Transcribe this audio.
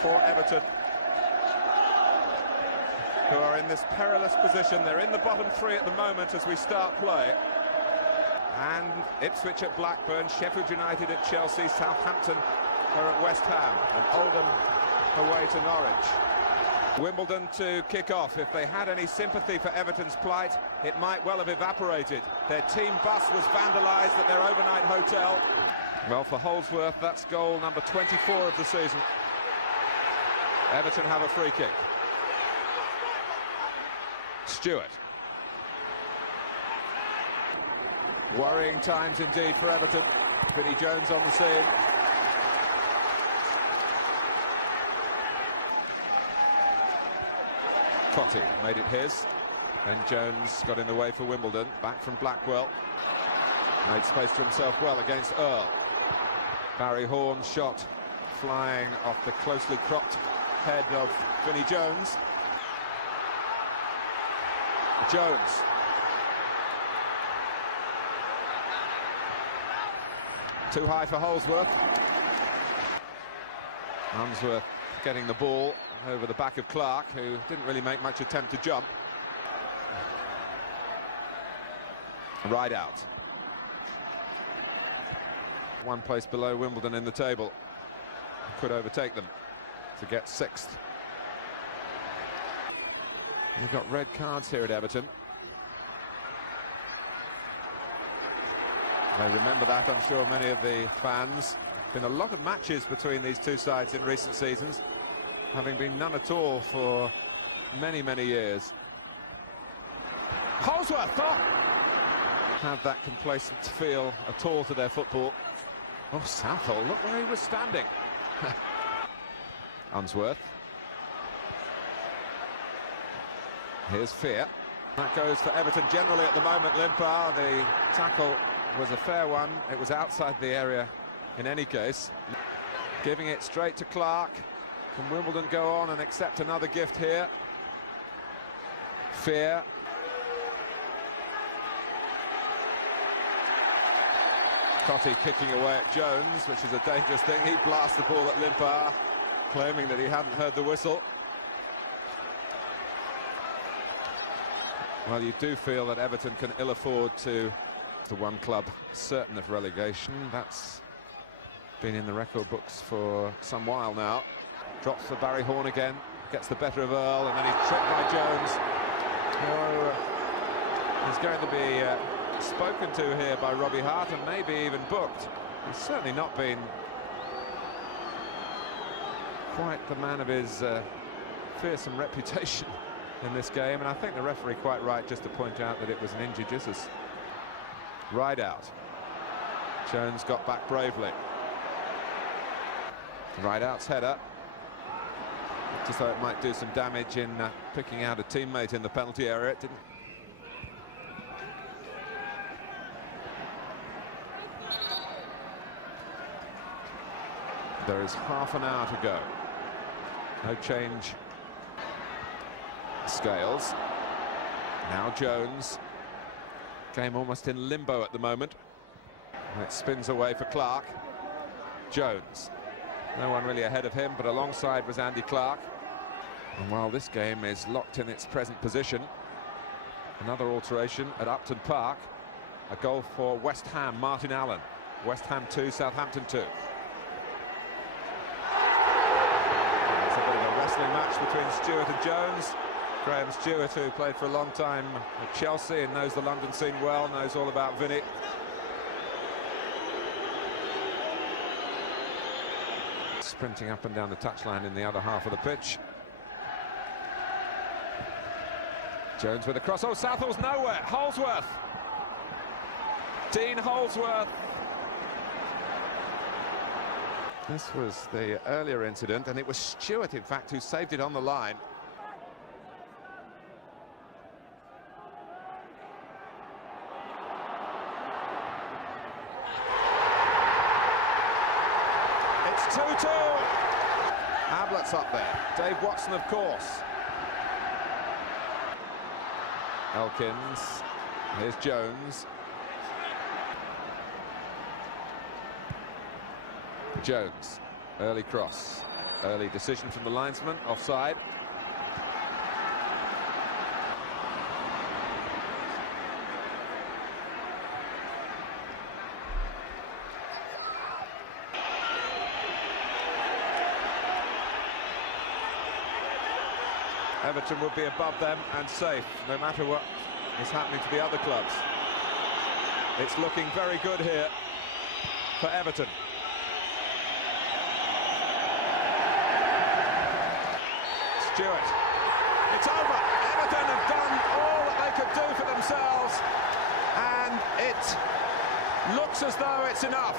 for Everton, who are in this perilous position. They're in the bottom three at the moment as we start play. And Ipswich at Blackburn, Sheffield United at Chelsea, Southampton are at West Ham, and Oldham away to Norwich. Wimbledon to kick off. If they had any sympathy for Everton's plight, it might well have evaporated. Their team bus was vandalised at their overnight hotel. Well, for Holdsworth, that's goal number 24 of the season. Everton have a free kick. Stewart. Worrying times indeed for Everton. Vinnie Jones on the scene. Cotti made it his, and Jones got in the way for Wimbledon. Back from Blackwell. Made space for himself well against Earl. Barry Horn's shot flying off the closely cropped head of Vinnie Jones. Jones. Too high for Holdsworth. Unsworth getting the ball over the back of Clark, who didn't really make much attempt to jump. Right out. One place below Wimbledon in the table. Could overtake them to get 6th. We've got red cards here at Everton. They remember that, I'm sure, many of the fans. Been a lot of matches between these two sides in recent seasons, having been none at all for many, many years. Holdsworth thought have that complacent feel at all to their football. Oh, Southall, look where he was standing. Unsworth. Here's Fear. That goes for Everton generally at the moment. Limpar, the tackle was a fair one. It was outside the area in any case. Giving it straight to Clark. Can Wimbledon go on and accept another gift here? Fear. Cotti kicking away at Jones, which is a dangerous thing. He blasts the ball at Limpar, claiming that he hadn't heard the whistle. Well, you do feel that Everton can ill afford to the one club certain of relegation. That's been in the record books for some while now. Drops for Barry Horn again, gets the better of Earl, and then he's tripped by Jones, who is going to be spoken to here by Robbie Hart, and maybe even booked. He's certainly not been quite the man of his fearsome reputation in this game, and I think the referee quite right just to point out that it was an injured Jesus. Right out. Jones got back bravely. Right out's header. Just thought it might do some damage in picking out a teammate in the penalty area. It didn't. There is half an hour to go. No change. Scales. Now Jones. Game almost in limbo at the moment. And it spins away for Clark. Jones. No one really ahead of him, but alongside was Andy Clark. And while this game is locked in its present position, another alteration at Upton Park. A goal for West Ham, Martin Allen. West Ham 2, Southampton 2. It's a bit of a wrestling match between Stewart and Jones. Graham Stewart, who played for a long time at Chelsea and knows the London scene well, knows all about Vinnie. Sprinting up and down the touchline in the other half of the pitch. Jones with a cross. Oh, Southall's nowhere. Holdsworth. Dean Holdsworth. This was the earlier incident, and it was Stewart, in fact, who saved it on the line. It's 2-2. Ablett's up there. Dave Watson, of course. Elkins. Here's Jones. Jones. Early cross. Early decision from the linesman. Offside. Everton will be above them and safe, no matter what is happening to the other clubs. It's looking very good here for Everton. Stewart. It's over. Everton have done all that they could do for themselves, and it looks as though it's enough.